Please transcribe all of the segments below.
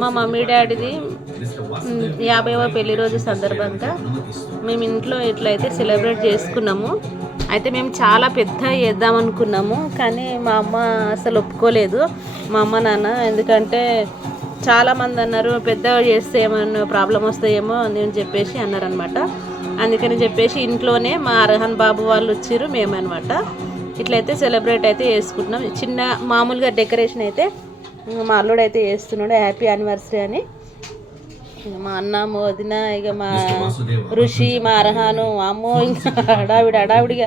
మా మమ్మీ డాడీది 50వ పెళ్లి రోజు సందర్భంగా మేము ఇంట్లో ఇట్లయితే సెలబ్రేట్ చేసుకున్నాము. అయితే మేము చాలా పెద్ద చేద్దాం అనుకున్నాము, కానీ మా అమ్మ అసలు ఒప్పుకోలేదు, మా అమ్మ నాన్న. ఎందుకంటే చాలామంది అన్నారు పెద్దగా చేస్తే ఏమన్నా ప్రాబ్లం వస్తాయేమో అని చెప్పేసి అన్నారనమాట. అందుకని చెప్పేసి ఇంట్లోనే మా అర్హన్ బాబు వాళ్ళు వచ్చారు, మేమనమాట. ఇట్లయితే సెలబ్రేట్ అయితే చేసుకుంటున్నాం. చిన్న మామూలుగా డెకరేషన్ అయితే మా అల్లుడు అయితే చేస్తున్నాడు, హ్యాపీ యానివర్సరీ అని. మా అన్న వదిన ఇక మా ఋషి మా అర్హాను అమ్మో ఇంకా హడావిడిగా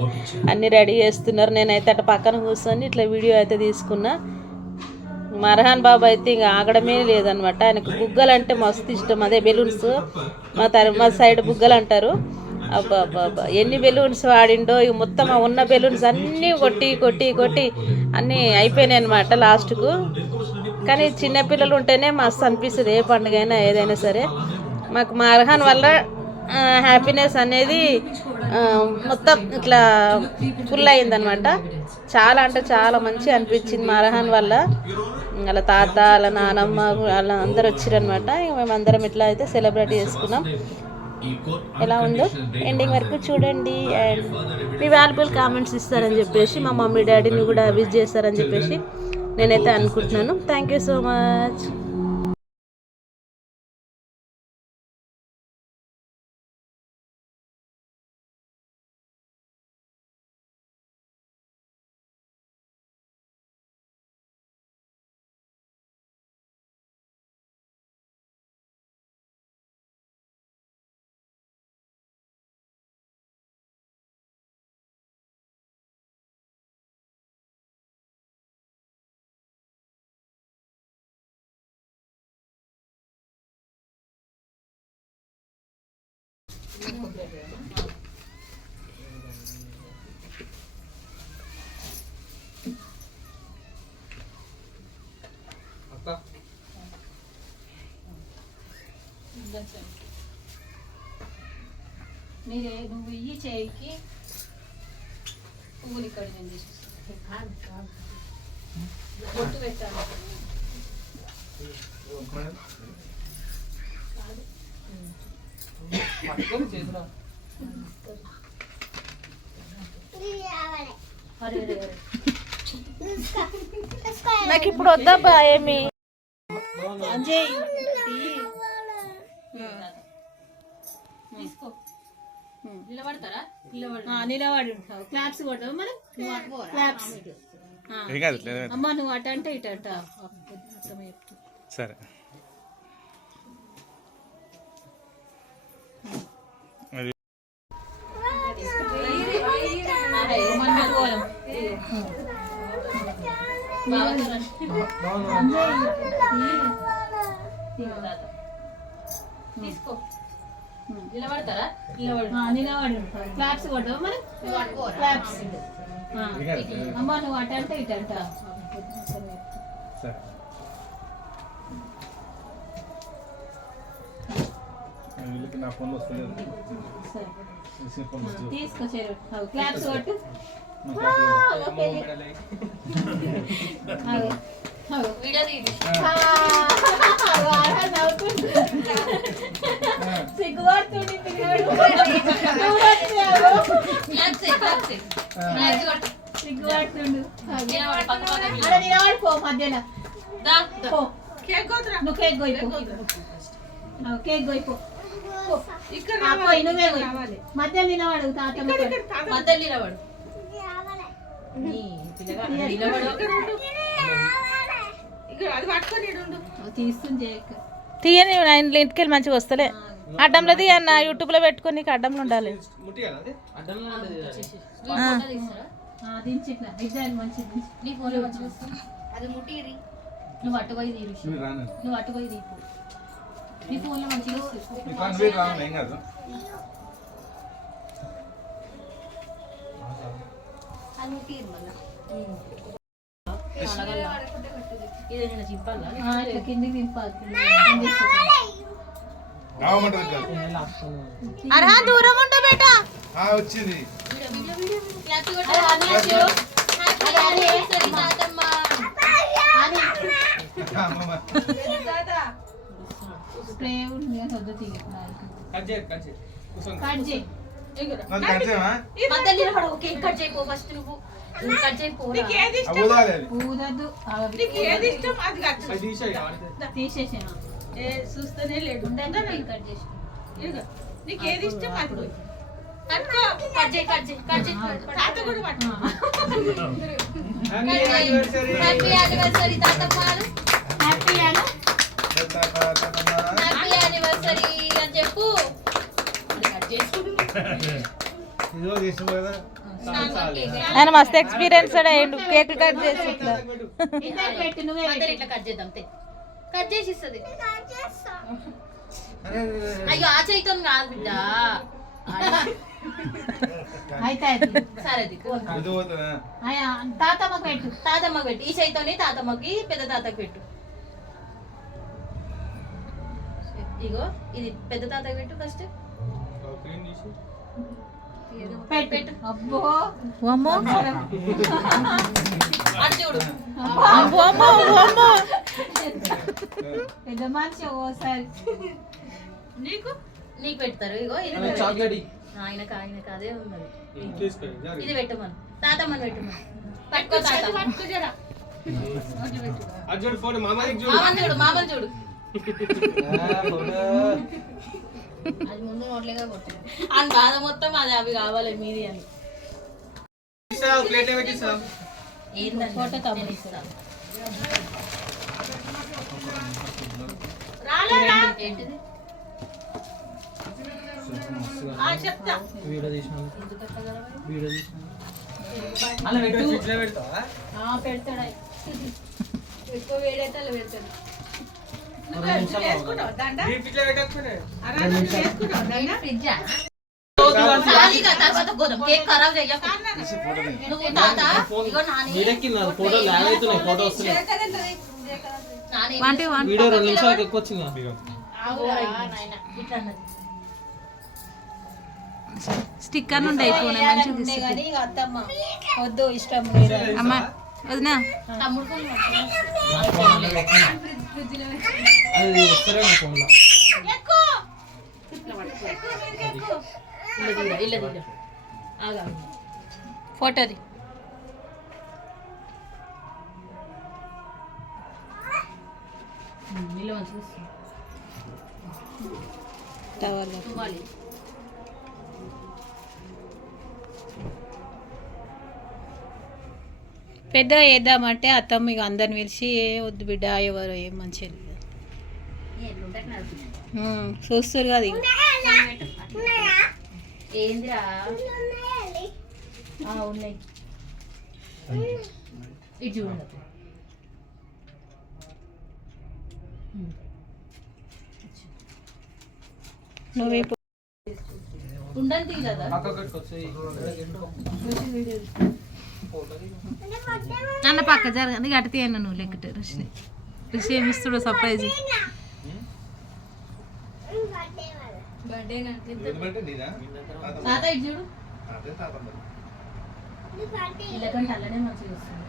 అన్నీ రెడీ చేస్తున్నారు. నేనైతే అటు పక్కన కూర్చొని ఇట్లా వీడియో అయితే తీసుకున్నా. మా అర్హాన్ బాబు అయితే ఇంకా ఆగడమే లేదనమాట. ఆయనకు బుగ్గలు అంటే మస్తు ఇష్టం, అదే బెలూన్స్ మా సైడ్ బుగ్గలు అంటారు. అబ్బా అబ్బా ఎన్ని బెలూన్స్ వాడిండో. ఇక మొత్తం ఉన్న బెలూన్స్ అన్నీ కొట్టి అన్నీ అయిపోయినాయి అనమాట లాస్ట్కు. కానీ చిన్నపిల్లలు ఉంటేనే మస్తు అనిపిస్తుంది, ఏ పండుగ అయినా ఏదైనా సరే. మాకు మా అర్హాన్ వల్ల హ్యాపీనెస్ అనేది మొత్తం ఇట్లా ఫుల్ అయిందనమాట. చాలా అంటే చాలా మంచిగా అనిపించింది మా అర్హాన్ వల్ల. వాళ్ళ తాత వాళ్ళ నానమ్మ వాళ్ళ అందరు వచ్చిరనమాట. మేమందరం ఇట్లా అయితే సెలబ్రేట్ చేసుకున్నాం. ఎలా ఉందో ఎండింగ్ వరకు చూడండి. అండ్ మీ వాల్యుబుల్ కామెంట్స్ ఇస్తారని చెప్పేసి, మా మమ్మీ డాడీని కూడా విష్ చేస్తారని చెప్పేసి నేనైతే అనుకుంటున్నాను. Thank you so much. మీరే నువ్వు ఇయ్యి చేయికి పువ్వులు ఇక్కడ నేను బొట్టు పెట్టాను. నాకు ఇప్పుడు వద్దబ్బా ఏమి తీసుకో. నిలబడతారా? నిలబడి ఉంటావు. క్లాప్స్ కొడతావు మరి. క్లాప్స్ అమ్మ నువ్వు అట అంటే ఇట అంట. సరే తీసుకో. నిలబడతారా? నిలబడి ఉంటారు. క్లాప్స్ కొడతావు మరి. క్లాప్స్ అమ్మ నువ్వు అట అంటే ఇట అంట. తీసుకో చెరు. క్లాప్స్ కొట్టు. సిగ్గుపడుతుంది నిలబడిపో మధ్యలో. నువ్వు కేక్ గోయిపో. కేక్ గోయిపో. నువ్వే గోయి. మధ్యలో నిలబడు. తాత మధ్యలో నిలబడు. తీస్తుంది తీయని ఇంటికి వెళ్ళి మంచిగా వస్తలే. అడ్డంలో తీయన్న, యూట్యూబ్లో పెట్టుకొని నీకు అడ్డంలో ఉండాలి. నువ్వు అటుపోయి నువ్వు అటుపోయి తీపు. నీ ఫోన్లో మంచిగా కిందికి దింపాలి. అర్హా దూరం ఉంటూ బేటా వచ్చింది. స్ప్రే ఉంది కదా వద్దు తీయ కట్ చేయి కట్ చేయి మధ్యలో నిలబడు కేక్ కట్ చేయిపో ఫస్ట్ నువ్వు కట్ చేయిపో ఊదద్దు తీసేసాను చూస్తూనే లేడు కట్ చేసి నీకు ఏది ఇష్టం అది పోయి. కట్ చేయి కట్ చేయి కట్ చేయి తాత కూడా పట్టు. హ్యాపీ యానివర్సరీ తాతమ్మ హ్యాపీ యానివర్సరీ అని చెప్పు కట్ చేసుకుంటు ఆయన మస్తు ఎక్స్పీరియన్స్ అయ్యిండు కేక్ కట్ చేసి ఇట్లా. పెట్టు నువ్వే అందరు ఇట్లా కట్ చేద్దాం కట్ చేసి ఇస్తుంది అయ్యో ఆ చైతం కాదు బిడ్డ అయితే సరే తాతమ్మకు పెట్టు తాతమ్మకి పెట్టు ఈ చైతోని తాతమ్మకి పెద్ద తాతకి పెట్టు ఇగో ఇది పెద్ద తాతకి పెట్టు ఫస్ట్ పెట్టు అబ్బో అటు చూడు పెద్ద మనిషి ఓసారి నీకు నీకు పెడతారు ఇగో ఇది చాక్లెట్ ఆయనకు అదే ఉన్నది తీసుకో ఇది పెట్టమను తాతమ్మని పెట్టమను పట్టుకో తాత పట్టుకో జరా. అది చూడు ఫోటో మామకి చూడు మామని చూడు అది ముందు నోట్లేగా కొట్టు అని బాధ మొత్తం అది అవి కావాలి మీది అని ప్లేట్ పెట్టిస్తాం ఏంటంటే ఫోటో తమ్ముడు ఇస్తాను రాలేదా? ఏంటిది ఆ, చెప్తా. వీడియో తీసినాం ఎందుకు అట్లా గలవా? వీడియో తీసినాం అలా పెట్టు ఫ్రిడ్జ్ లో పెడతావా పెడతాడా ఎక్కువ వేడైతే అలా పెడతాడు నువ్వు చేసుకుంటావా దండ? ఈ ఫ్రిడ్జ్ లో పెట్టకపోతే అరా, నువ్వు చేసుకుంటావా దండ? ఫ్రిడ్జా ఖాళీగా తర్వాత గోదాం కేక్ ఖరాబ్ చెయ్యకు నువ్వు తాత ఇగో నాని మీరెక్కింది ఫోటో లాగ్ అవుతున్నాయి ఫోటో వస్తున్నాయి నాని వీడియో 2 నిమిషాలకు ఎక్కువ వచ్చింది ఆగురా నాయనా ఇట్లా అన్నది స్టిక్కర్ నుండి అయిపోయినా మంచిగా ఉండే తీసి కానీ ఇక అత్తమ్మ వద్దు ఇష్టం లేదు అమ్మ వదినా తమ్ముడు అది వస్తారే నా ఫోన్లో ఇల్ల ఆగా ఫోటోది ఇల్ల మంచిగా టవల్ తువ్వాలి పెద్దగా వేద్దామంటే అత్తమ్మ ఇక అందరిని పిలిచి వద్దు బిడ్డ ఎవరు ఏం మంచిగా లేదు చూస్తారు కదా ఇక ఏందిరా ఉన్నాయి ఇటు చూడండి నువ్వు ఇప్పుడు ఉండని తీయలేదా పక్కకు పెట్టుకొచ్చి అన్న పక్క జరగదు గట్టి తీయన్న నువ్వు లెక్కట ఋషి ఋషి ఏమి ఇస్తుడు సర్ప్రైజ్ తాత ఇటు చూడు ఇళ్ళకంటే అలానే మంచిగా వస్తుంది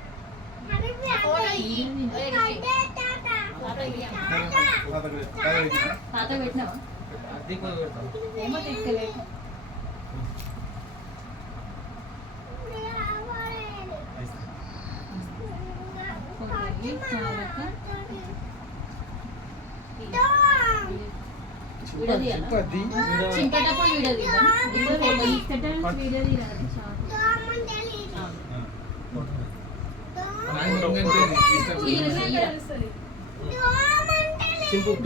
తాత పెట్టినావా అది కూడా పెడతాం ఏమో తీసుకెళ్ళి చింపేటప్పుడు వీడియో చింపు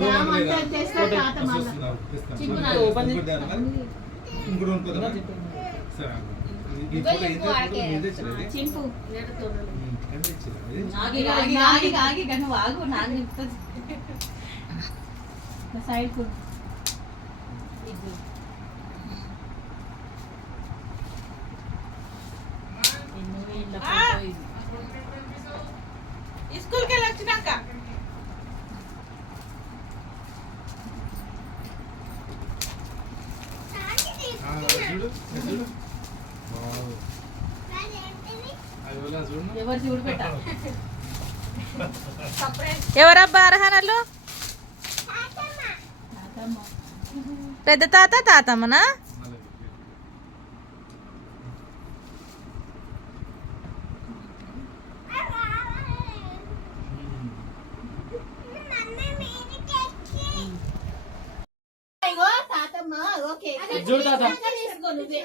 చింపు ఆగి నువ్వు ఆగు నాకు చెప్తుంది సైడ్ కు స్కూల్కి వెళ్ళి వచ్చినాక ఎవరు చూడు పెట్ట ఎవరబ్బా అర్హనలు పెద్ద తాత తాతమ్మనా? ఇగో తాతమ్మ ఓకే చూడు తాత తీసుకో నువ్వే